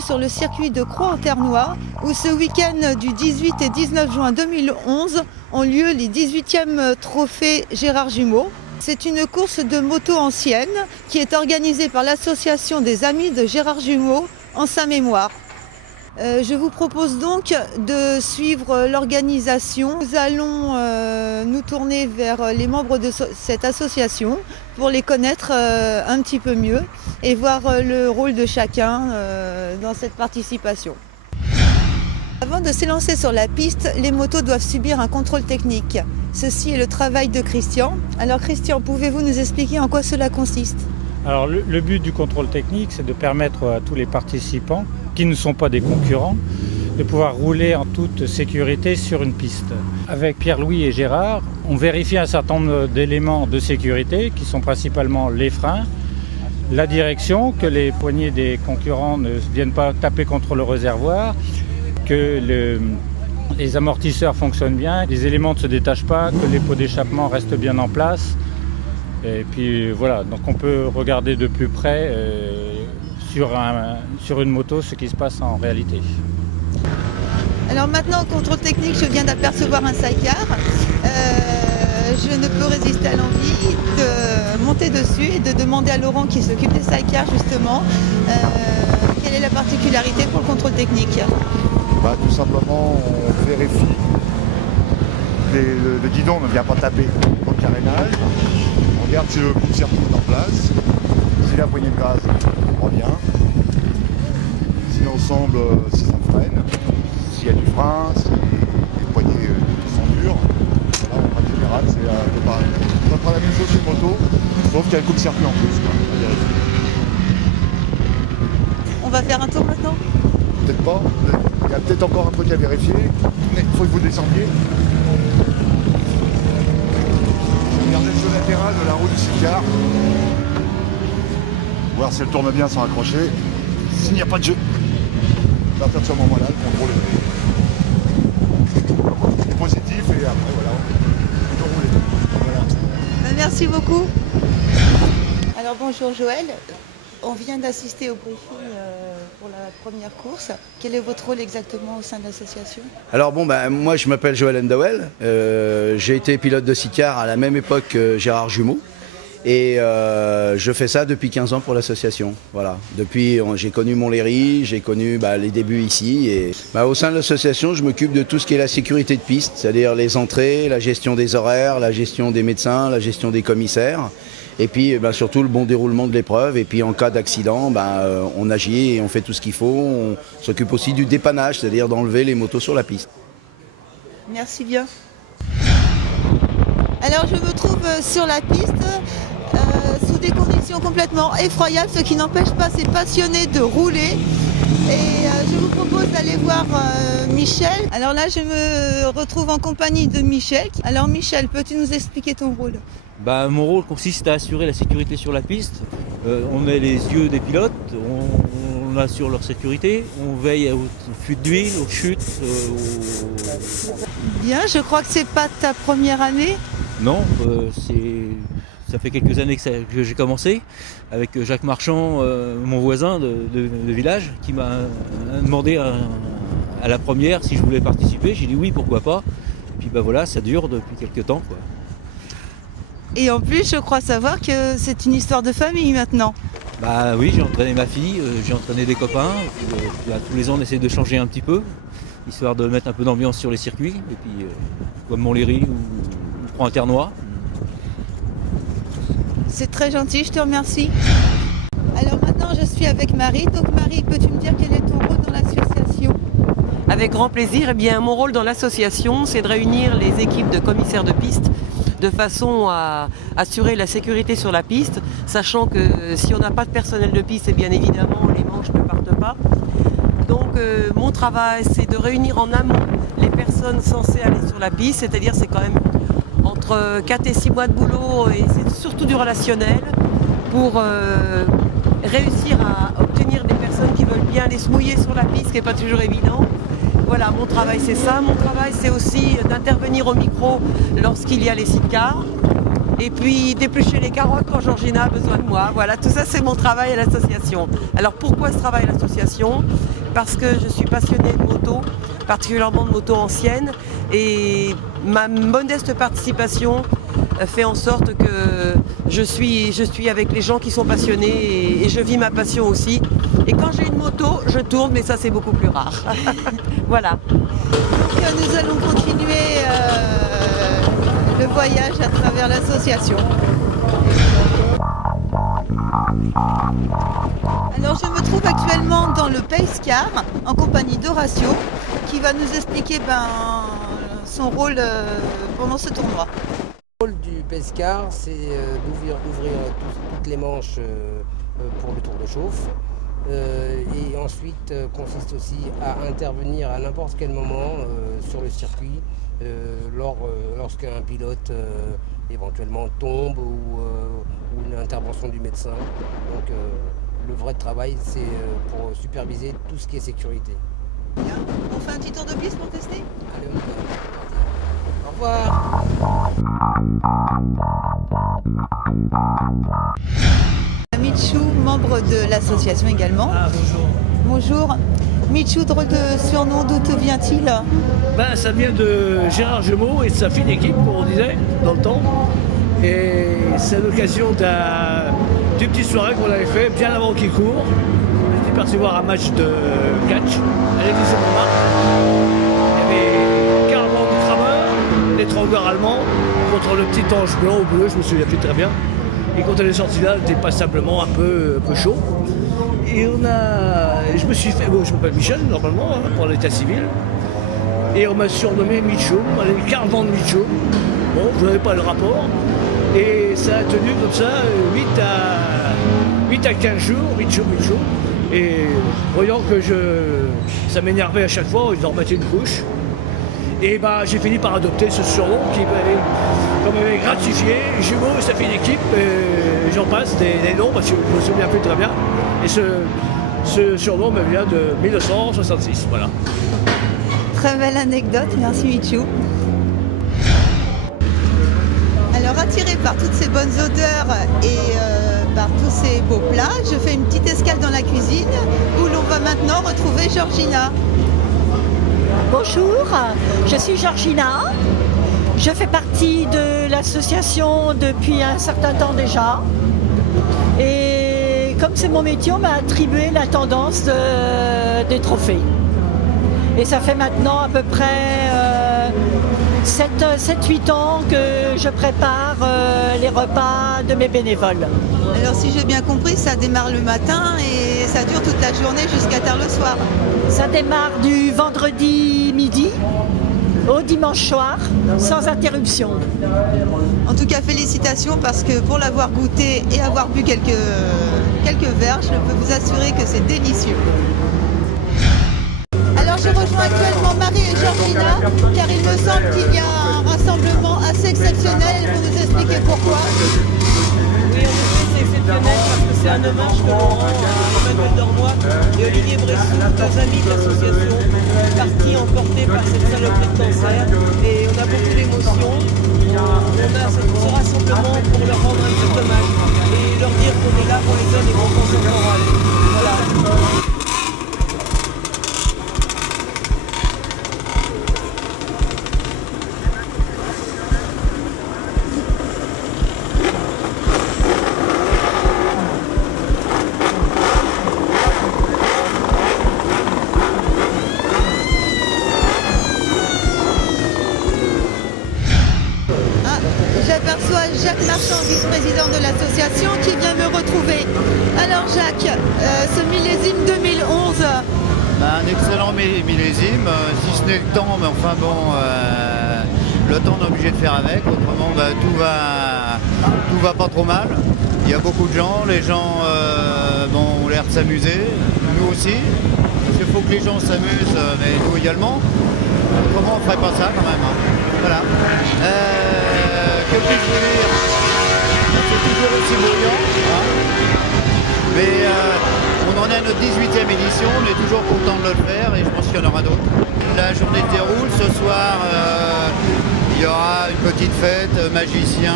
bienvenue sur le circuit de Croix-en-Ternois où ce week-end du 18 et 19 juin 2011 ont lieu les 18e trophées Gérard Jumeau. C'est une course de moto ancienne qui est organisée par l'association des Amis de Gérard Jumeau en sa mémoire. Je vous propose donc de suivre l'organisation. Nous allons nous tourner vers les membres de cette association pour les connaître un petit peu mieux et voir le rôle de chacun dans cette participation. Avant de s'élancer sur la piste, les motos doivent subir un contrôle technique. Ceci est le travail de Christian. Alors Christian, pouvez-vous nous expliquer en quoi cela consiste ? Alors le but du contrôle technique, c'est de permettre à tous les participants qui ne sont pas des concurrents de pouvoir rouler en toute sécurité sur une piste. Avec Pierre-Louis et Gérard, on vérifie un certain nombre d'éléments de sécurité qui sont principalement les freins, la direction, que les poignées des concurrents ne viennent pas taper contre le réservoir, que les amortisseurs fonctionnent bien, les éléments ne se détachent pas, que les pots d'échappement restent bien en place. Et puis voilà, donc on peut regarder de plus près sur une moto ce qui se passe en réalité. Alors maintenant, au contrôle technique, je viens d'apercevoir un sidecar. Je ne peux résister à l'envie de monter dessus et de demander à Laurent qui s'occupe des sidecars justement quelle est la particularité pour le contrôle technique. Tout simplement, on vérifie que le guidon ne vient pas taper dans le carénage. On regarde si le coupe-circuit est en place, si la poignée de gaz revient, si l'ensemble, si ça freine, s'il y a du frein, si les poignées sont dures. Voilà, en règle générale, c'est un peu pareil. On va prendre la même chose sur une moto, sauf qu'il y a le coupe-circuit en plus. On va faire un tour maintenant ? Peut-être pas. Il y a peut-être encore un truc à vérifier, mais il faut que vous descendiez. Regardez le jeu latéral de la roue du sidecar. Voir si elle tourne bien sans accrocher. S'il n'y a pas de jeu, à partir de ce moment-là, le contrôle est positif et après voilà, on peut rouler. Voilà. Merci beaucoup. Alors bonjour Joël, on vient d'assister au briefing pour la première course. Quel est votre rôle exactement au sein de l'association ? Alors moi je m'appelle Joël Endawel, j'ai été pilote de sidecar à la même époque que Gérard Jumeau et je fais ça depuis 15 ans pour l'association. Voilà. Depuis j'ai connu Montlhéry, j'ai connu les débuts ici et au sein de l'association je m'occupe de tout ce qui est la sécurité de piste, c'est-à-dire les entrées, la gestion des horaires, la gestion des médecins, la gestion des commissaires. Et puis surtout le bon déroulement de l'épreuve. Et puis en cas d'accident, on agit et on fait tout ce qu'il faut. On s'occupe aussi du dépannage, c'est-à-dire d'enlever les motos sur la piste. Merci bien. Alors je me trouve sur la piste sous des conditions complètement effroyables, ce qui n'empêche pas ces passionnés de rouler. Et je vous propose d'aller voir Michel. Alors là je me retrouve en compagnie de Michel. Alors Michel, peux-tu nous expliquer ton rôle ? Mon rôle consiste à assurer la sécurité sur la piste. On est les yeux des pilotes, on assure leur sécurité, on veille aux fuites d'huile, aux chutes. Bien, je crois que c'est pas ta première année. Non, ça fait quelques années que j'ai commencé avec Jacques Marchand, mon voisin de village, qui m'a demandé à la première si je voulais participer. J'ai dit oui, pourquoi pas. Et puis voilà, ça dure depuis quelques temps, quoi. Et en plus, je crois savoir que c'est une histoire de famille maintenant. Oui, j'ai entraîné ma fille, j'ai entraîné des copains. Tous les ans, on essaie de changer un petit peu, histoire de mettre un peu d'ambiance sur les circuits. Et puis, comme Montlhéry ou Croix-en-Ternois. C'est très gentil, je te remercie. Alors maintenant, je suis avec Marie. Donc Marie, peux-tu me dire quel est ton rôle dans l'association ? Avec grand plaisir. Mon rôle dans l'association, c'est de réunir les équipes de commissaires de piste de façon à assurer la sécurité sur la piste, sachant que si on n'a pas de personnel de piste, bien évidemment, les manches ne partent pas. Donc mon travail, c'est de réunir en amont les personnes censées aller sur la piste, c'est-à-dire c'est quand même entre 4 et 6 mois de boulot et c'est surtout du relationnel pour réussir à obtenir des personnes qui veulent bien aller se mouiller sur la piste, ce qui n'est pas toujours évident. Voilà, mon travail c'est ça. Mon travail c'est aussi d'intervenir au micro lorsqu'il y a les sidecars et puis d'éplucher les carottes quand Georgina a besoin de moi. Voilà, tout ça c'est mon travail à l'association. Alors pourquoi ce travail à l'association? Parce que je suis passionnée de moto, particulièrement de moto ancienne, et ma modeste participation fait en sorte que je suis avec les gens qui sont passionnés et je vis ma passion aussi. Et quand j'ai une moto, je tourne, mais ça c'est beaucoup plus rare. Voilà. Donc nous allons continuer le voyage à travers l'association. Alors je me trouve actuellement dans le Pace Car en compagnie d'Horatio qui va nous expliquer son rôle pendant ce tournoi. Le rôle du Pace Car, c'est d'ouvrir toutes les manches pour le tour de chauffe. Et ensuite consiste aussi à intervenir à n'importe quel moment sur le circuit lorsqu'un pilote éventuellement tombe ou une intervention du médecin. Donc le vrai travail c'est pour superviser tout ce qui est sécurité. Bien. On fait un petit tour de piste pour tester? Allez, on y va. Au revoir. Michou, membre de l'association également. Ah, bonjour. Bonjour. Michou, drôle de surnom, d'où te vient-il? Ben, ça vient de Gérard Jumeau et de sa fine équipe, comme on disait, dans le temps. Et c'est l'occasion d'une petite soirée qu'on avait fait bien avant qu'il court. On était parti voir un match de catch à l'église de Montmartre. Il y avait Caravan du Crameur, les Trangeurs allemands, contre le petit ange blanc ou bleu, je me souviens plus très bien. Et quand elle est sortie là, elle était passablement un peu chaud. Et je me suis fait, bon, je m'appelle Michel normalement, pour l'état civil. Et on m'a surnommé Michoum, les Caravan de Michoum. Bon, je n'avais pas le rapport. Et ça a tenu comme ça 8 à 15 jours, Michoum. Et voyant que ça m'énervait à chaque fois, je leur mettais une couche. Et bah, j'ai fini par adopter ce surnom qui m'avait gratifié. Jumeau, ça fait une équipe, et j'en passe des noms parce que je me souviens plus très bien. Et ce surnom me vient de 1966, voilà. Très belle anecdote, merci Michou. Alors attiré par toutes ces bonnes odeurs et par tous ces beaux plats, je fais une petite escale dans la cuisine où l'on va maintenant retrouver Georgina. Bonjour, je suis Georgina. Je fais partie de l'association depuis un certain temps déjà. Et comme c'est mon métier, on m'a attribué la tendance des trophées. Et ça fait maintenant à peu près 7-8 ans que je prépare les repas de mes bénévoles. Alors si j'ai bien compris, ça démarre le matin et ça dure toute la journée jusqu'à tard le soir. Ça démarre du vendredi midi au dimanche soir, sans interruption. En tout cas, félicitations parce que pour l'avoir goûté et avoir bu quelques verres, je peux vous assurer que c'est délicieux. Alors je rejoins actuellement Marie et Georgina car il me semble qu'il y a un rassemblement assez exceptionnel. Elles vont nous expliquer pourquoi. Oui, en effet, c'est exceptionnel parce que c'est un hommage que l'on rend à Emmanuel Dormois et Olivier Bressou, deux amis de l'association, partis emportés par cette saloperie de cancer. Et on a beaucoup d'émotions. On a ce rassemblement pour leur rendre un petit hommage et leur dire qu'on est là pour les donner des compréhensions morales. Voilà. J'aperçois Jacques Marchand, vice-président de l'association, qui vient me retrouver. Alors Jacques, ce millésime 2011. Un excellent millésime, si ce n'est le temps, mais enfin bon, le temps on est obligé de faire avec, autrement tout va pas trop mal. Il y a beaucoup de gens, les gens ont l'air de s'amuser, nous aussi. Il faut que les gens s'amusent, mais nous également. Autrement on ne ferait pas ça quand même. Voilà. Que puis-je vous dire? C'est toujours aussi brillant. Hein, mais on en est à notre 18e édition, on est toujours content de le faire et je pense qu'il y en aura d'autres. La journée se déroule, ce soir il y aura une petite fête, magicien,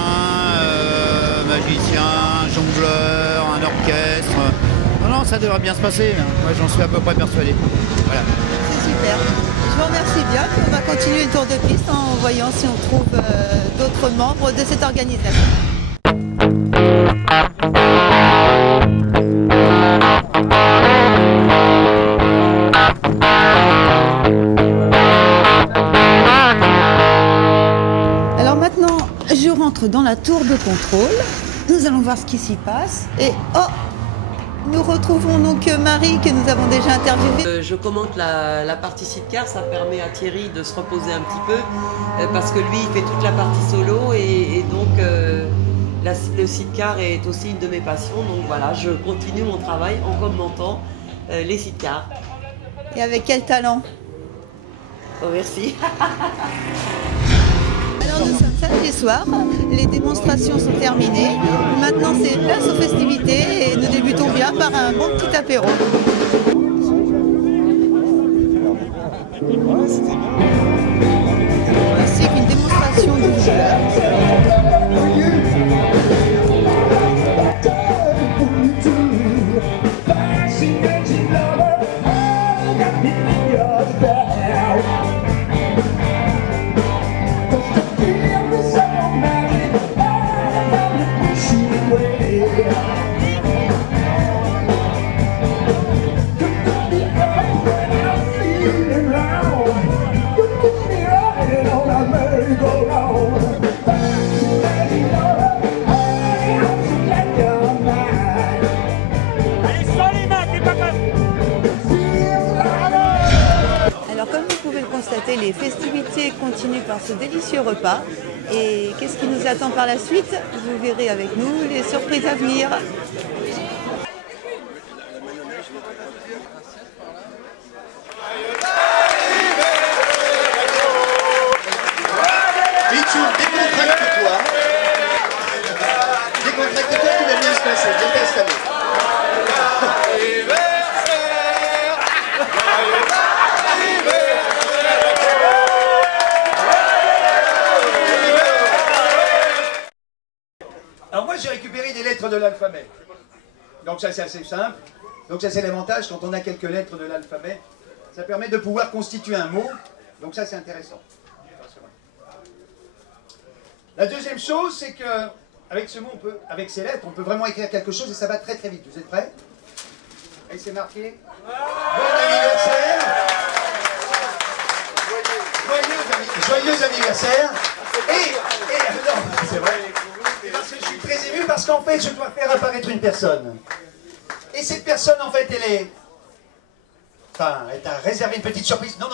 magicien, un jongleur, un orchestre. Non, ça devrait bien se passer. Moi, j'en suis à peu près persuadé. Voilà. C'est super. Je vous remercie bien. Puis on va continuer le tour de piste en voyant si on trouve d'autres membres de cette organisation. Alors maintenant, je rentre dans la tour de contrôle. Nous allons voir ce qui s'y passe. Et oh, nous retrouvons donc Marie que nous avons déjà interviewée. Je commente la partie sidecar, ça permet à Thierry de se reposer un petit peu parce que lui il fait toute la partie solo et donc le sidecar est aussi une de mes passions. Donc voilà, je continue mon travail en commentant les sidecars. Et avec quel talent? Oh, merci. Alors nous sommes samedi soir, les démonstrations sont terminées. Maintenant c'est place aux festivités et nous débutons bien par un bon petit apéro. Ainsi qu'une démonstration du les festivités continuent par ce délicieux repas. Et qu'est-ce qui nous attend par la suite? Vous verrez avec nous les surprises à venir. Décontracte-toi, tout va bien se passer, bien t'installer. Alors moi j'ai récupéré des lettres de l'alphabet. Donc ça c'est assez simple. Donc ça c'est l'avantage quand on a quelques lettres de l'alphabet. Ça permet de pouvoir constituer un mot. Donc ça c'est intéressant. La deuxième chose c'est que avec ce mot, avec ces lettres, on peut vraiment écrire quelque chose et ça va très très vite. Vous êtes prêts? Et c'est marqué. Bon anniversaire. Joyeux anniversaire. Non, c'est vrai. Parce que je suis très ému parce qu'en fait, je dois faire apparaître une personne. Et cette personne, en fait, elle est... Enfin, elle t'a réservé une petite surprise. Non,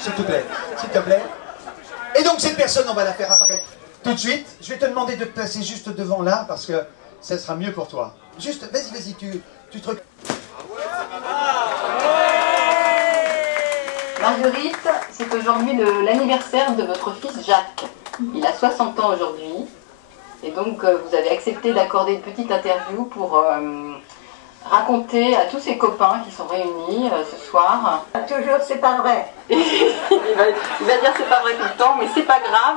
s'il te plaît. S'il te plaît. Et donc, cette personne, on va la faire apparaître tout de suite. Je vais te demander de te placer juste devant là parce que ça sera mieux pour toi. Juste, vas-y, tu te... Marguerite, c'est aujourd'hui l'anniversaire de votre fils Jacques. Il a 60 ans aujourd'hui. Et donc, vous avez accepté d'accorder une petite interview pour raconter à tous ses copains qui sont réunis ce soir. Toujours, c'est pas vrai. il va dire c'est pas vrai tout le temps, mais c'est pas grave.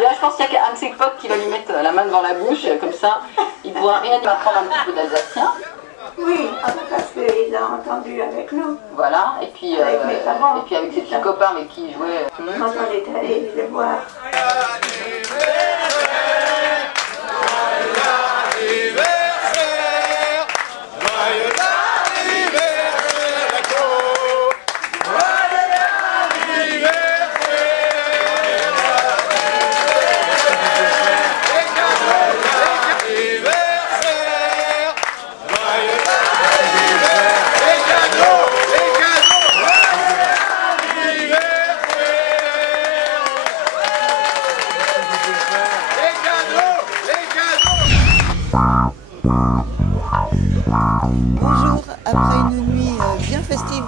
Là, je pense qu'il y a un de ses potes qui va lui mettre la main devant la bouche, comme ça, il ne pourra rien apprendre un petit peu d'alsacien. Oui, parce qu'il a entendu avec nous. Voilà, et puis avec mes parents. Et puis avec ses petits copains avec qui il jouait. Quand on est allé les voir. Bonjour, après une nuit bien festive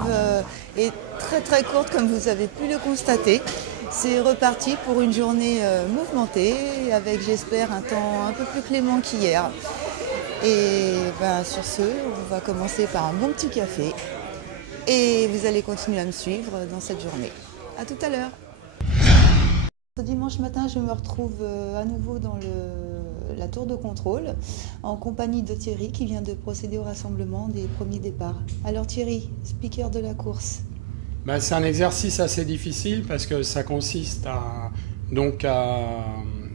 et très courte comme vous avez pu le constater, c'est reparti pour une journée mouvementée avec j'espère un temps un peu plus clément qu'hier. Et sur ce, on va commencer par un bon petit café et vous allez continuer à me suivre dans cette journée. A tout à l'heure. Ce dimanche matin, je me retrouve à nouveau dans la tour de contrôle en compagnie de Thierry qui vient de procéder au rassemblement des premiers départs. Alors Thierry, speaker de la course. C'est un exercice assez difficile parce que ça consiste à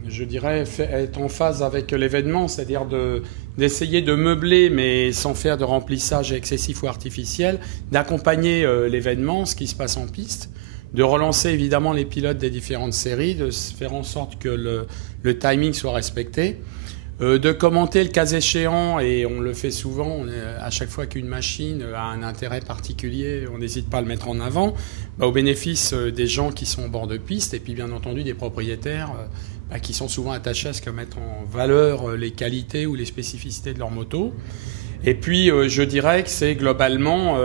je dirais, être en phase avec l'événement, c'est-à-dire d'essayer de meubler, mais sans faire de remplissage excessif ou artificiel, d'accompagner l'événement, ce qui se passe en piste, de relancer évidemment les pilotes des différentes séries, de faire en sorte que le timing soit respecté, de commenter le cas échéant, et on le fait souvent, à chaque fois qu'une machine a un intérêt particulier, on n'hésite pas à le mettre en avant, au bénéfice des gens qui sont au bord de piste, et puis bien entendu des propriétaires qui sont souvent attachés à ce que mettre en valeur les qualités ou les spécificités de leur moto. Et puis je dirais que c'est globalement,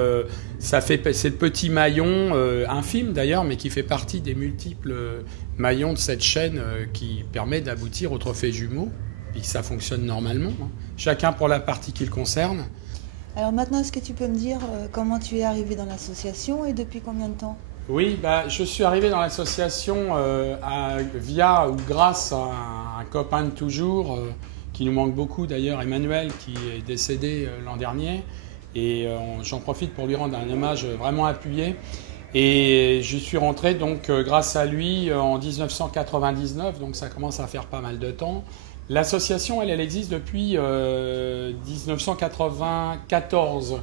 c'est le petit maillon, infime d'ailleurs, mais qui fait partie des multiples maillons de cette chaîne qui permet d'aboutir au trophée jumeau, et que ça fonctionne normalement, chacun pour la partie qui le concerne. Alors maintenant, est-ce que tu peux me dire comment tu es arrivé dans l'association et depuis combien de temps ? Oui, je suis arrivé dans l'association via ou grâce à un copain de toujours, qui nous manque beaucoup d'ailleurs, Emmanuel, qui est décédé l'an dernier. Et j'en profite pour lui rendre un hommage vraiment appuyé. Et je suis rentré donc grâce à lui en 1999, donc ça commence à faire pas mal de temps. L'association, elle existe depuis 1994.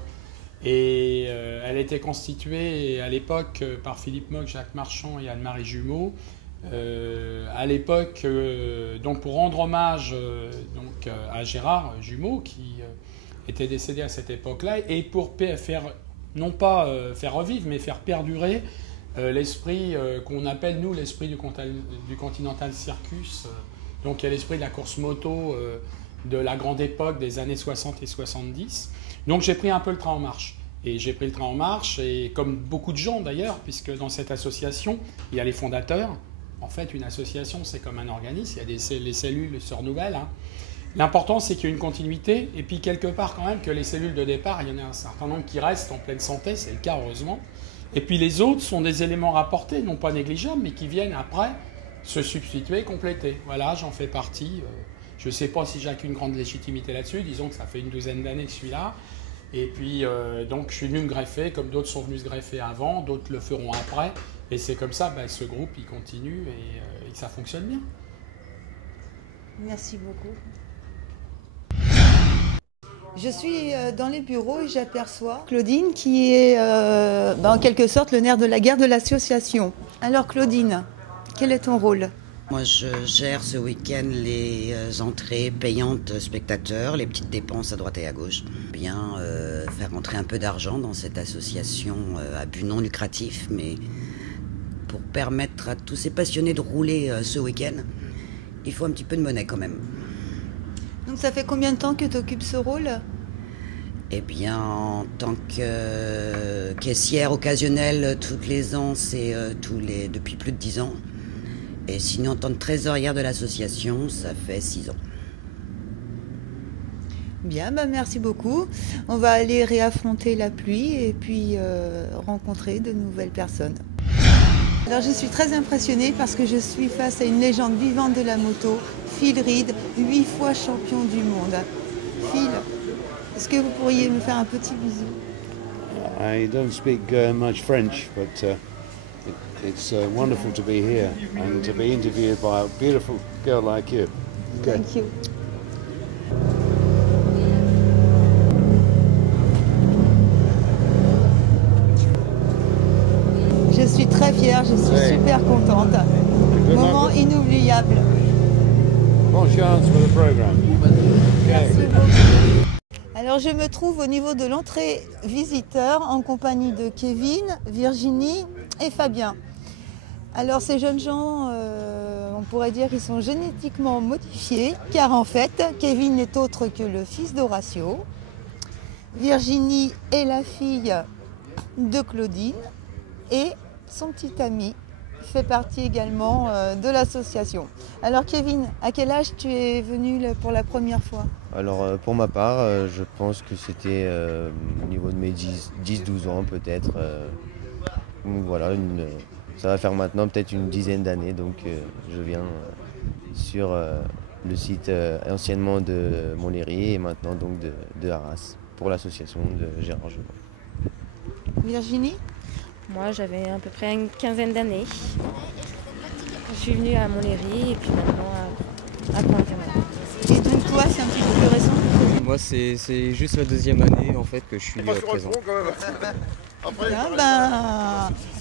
Et elle a été constituée à l'époque par Philippe Mock, Jacques Marchand et Anne-Marie Jumeau. À l'époque, donc pour rendre hommage à Gérard Jumeau, qui était décédé à cette époque-là, et pour faire, non pas faire revivre, mais faire perdurer l'esprit qu'on appelle, nous, l'esprit du Continental Circus. Donc il y a l'esprit de la course moto de la grande époque des années 60 et 70. Donc j'ai pris un peu le train en marche. Et j'ai pris le train en marche, et comme beaucoup de gens d'ailleurs, puisque dans cette association, il y a les fondateurs. En fait, une association, c'est comme un organisme, il y a les cellules se renouvellent. L'important, c'est qu'il y ait une continuité, et puis quelque part quand même que les cellules de départ, il y en a un certain nombre qui restent en pleine santé, c'est le cas heureusement. Et puis les autres sont des éléments rapportés, non pas négligeables, mais qui viennent après se substituer, compléter. Voilà, j'en fais partie. Je ne sais pas si j'ai une grande légitimité là-dessus, disons que ça fait une douzaine d'années que je suis là. Et puis, donc, je suis venu me greffer, comme d'autres sont venus se greffer avant, d'autres le feront après. Et c'est comme ça, ce groupe, il continue et ça fonctionne bien. Merci beaucoup. Je suis dans les bureaux et j'aperçois Claudine qui est en quelque sorte le nerf de la guerre de l'association. Alors Claudine, quel est ton rôle ? Moi, je gère ce week-end les entrées payantes spectateurs, les petites dépenses à droite et à gauche. Bien faire rentrer un peu d'argent dans cette association à but non lucratif, mais pour permettre à tous ces passionnés de rouler ce week-end, il faut un petit peu de monnaie quand même. Donc ça fait combien de temps que tu occupes ce rôle ? Eh bien, en tant que caissière occasionnelle, tous les ans, c'est depuis plus de 10 ans. Et sinon, en tant que trésorière de l'association, ça fait 6 ans. Bien, merci beaucoup. On va aller réaffronter la pluie et puis rencontrer de nouvelles personnes. Alors, je suis très impressionnée parce que je suis face à une légende vivante de la moto, Phil Reed, 8 fois champion du monde. Phil, est-ce que vous pourriez me faire un petit bisou ? I don't speak much French, but it's wonderful to be here and to be interviewed by a beautiful girl like you. Okay. Thank you. Je suis très fière, je suis super contente. Moment inoubliable. Bonne chance for the program. Merci beaucoup. Alors je me trouve au niveau de l'entrée visiteur en compagnie de Kevin, Virginie et Fabien. Alors ces jeunes gens, on pourrait dire qu'ils sont génétiquement modifiés, car en fait, Kevin n'est autre que le fils d'Horatio. Virginie est la fille de Claudine et son petit ami fait partie également de l'association. Alors Kevin, à quel âge tu es venu pour la première fois ? Alors pour ma part, je pense que c'était au niveau de mes 10-12 ans peut-être. Voilà, ça va faire maintenant peut-être une dizaine d'années, donc je viens sur le site anciennement de Montlhéry et maintenant donc de Arras pour l'association de Gérard Jumeau. Virginie? Moi, j'avais à peu près une quinzaine d'années. Je suis venue à Montlhéry et puis maintenant à Pointe-Carmel. Et donc toi, c'est un petit peu plus récent? Moi, c'est juste la deuxième année en fait que je suis présent. Bien,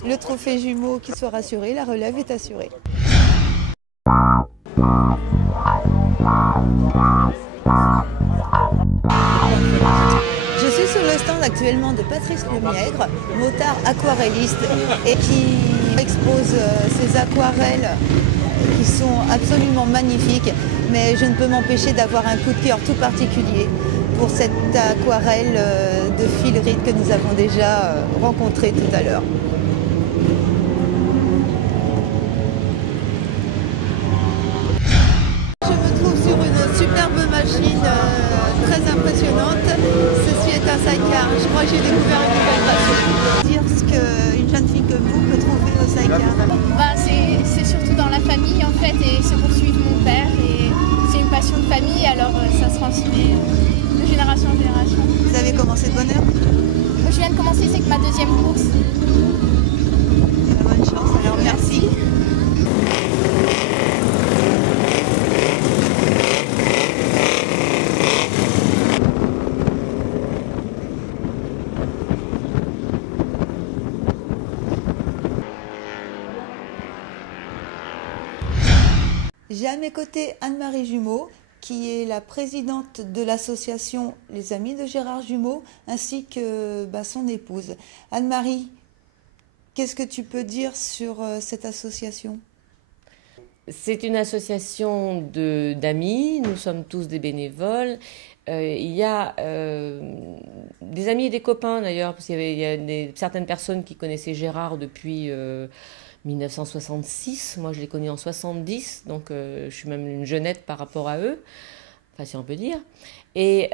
le trophée jumeau qui soit rassuré, la relève est assurée. Je suis sur le stand actuellement de Patrice Lemiègre, motard aquarelliste, et qui expose ses aquarelles qui sont absolument magnifiques. Mais je ne peux m'empêcher d'avoir un coup de cœur tout particulier pour cette aquarelle de Phil Reed que nous avons déjà rencontrée tout à l'heure. Je me trouve sur une superbe machine très impressionnante. Ceci est un sidecar. Je crois que j'ai découvert une nouvelle passion. Dire ce qu'une jeune fille comme vous peut trouver au sidecar. C'est surtout dans la famille en fait, et c'est pour suivre mon père. Et c'est une passion de famille, alors ça se transmet de génération en génération. Vous avez commencé de bonne heure? Je viens de commencer, c'est que ma deuxième course. Bonne chance, alors merci. J'ai à mes côtés Anne-Marie Jumeau, qui est la présidente de l'association Les Amis de Gérard Jumeau, ainsi que son épouse. Anne-Marie, qu'est-ce que tu peux dire sur cette association? C'est une association d'amis, nous sommes tous des bénévoles. Il y a des amis et des copains d'ailleurs, parce qu'il y a certaines personnes qui connaissaient Gérard depuis 1966, moi je l'ai connu en 70, donc je suis même une jeunette par rapport à eux, enfin si on peut dire. Et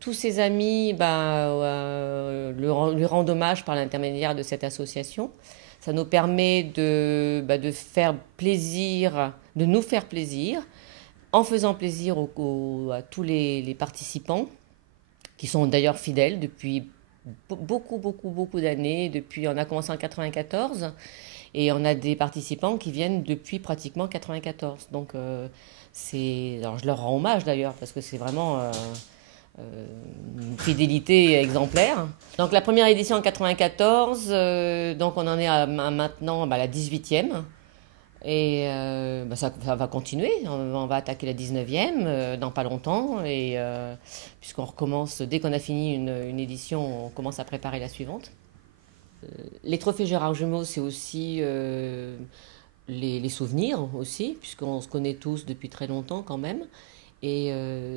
tous ses amis lui rendent hommage par l'intermédiaire de cette association. Ça nous permet de faire plaisir, de nous faire plaisir, en faisant plaisir à tous les participants, qui sont d'ailleurs fidèles depuis beaucoup d'années. On a commencé en 1994. Et on a des participants qui viennent depuis pratiquement 1994. Donc, alors je leur rends hommage d'ailleurs, parce que c'est vraiment une fidélité exemplaire. Donc, la première édition en 1994, donc on en est à maintenant la 18e. Et ça va continuer. On va attaquer la 19e dans pas longtemps. Et puisqu'on recommence, dès qu'on a fini une édition, on commence à préparer la suivante. Les trophées Gérard Jumeau, c'est aussi les souvenirs aussi, puisqu'on se connaît tous depuis très longtemps quand même. Et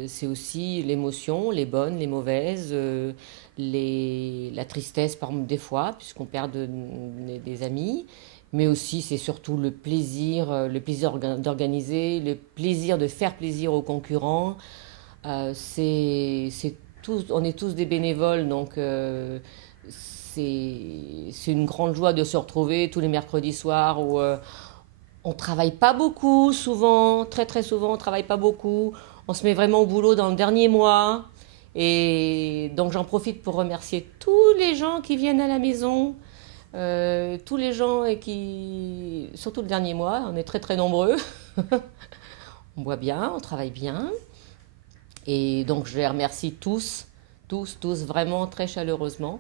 c'est aussi l'émotion, les bonnes, les mauvaises, la tristesse des fois, puisqu'on perd des amis. Mais aussi, c'est surtout le plaisir d'organiser, le plaisir de faire plaisir aux concurrents. On est tous des bénévoles, donc c'est une grande joie de se retrouver tous les mercredis soirs où on ne travaille pas beaucoup, souvent, très souvent, on ne travaille pas beaucoup. On se met vraiment au boulot dans le dernier mois. Et donc, j'en profite pour remercier tous les gens qui viennent à la maison, tous les gens surtout le dernier mois, on est très nombreux. On boit bien, on travaille bien. Et donc, je les remercie tous, vraiment très chaleureusement.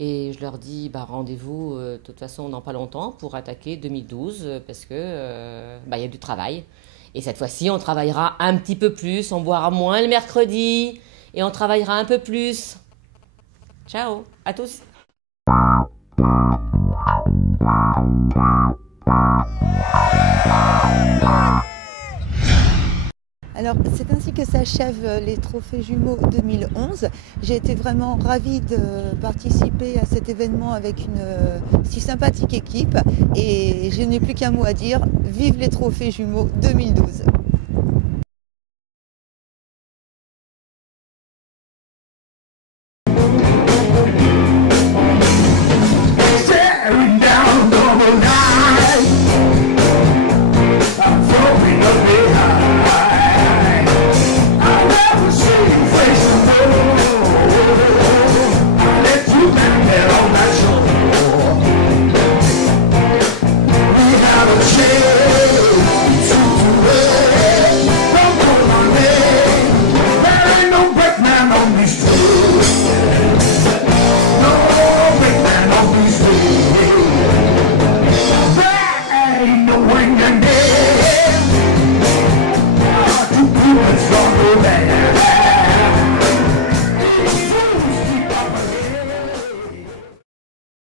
Et je leur dis, rendez-vous de toute façon dans pas longtemps pour attaquer 2012 parce que y a du travail. Et cette fois-ci, on travaillera un petit peu plus, on boira moins le mercredi et on travaillera un peu plus. Ciao, à tous. Alors, c'est ainsi que s'achèvent les trophées jumeaux 2011. J'ai été vraiment ravie de participer à cet événement avec une si sympathique équipe. Et je n'ai plus qu'un mot à dire, vive les trophées jumeaux 2012. I'm throwing up behind. battleship.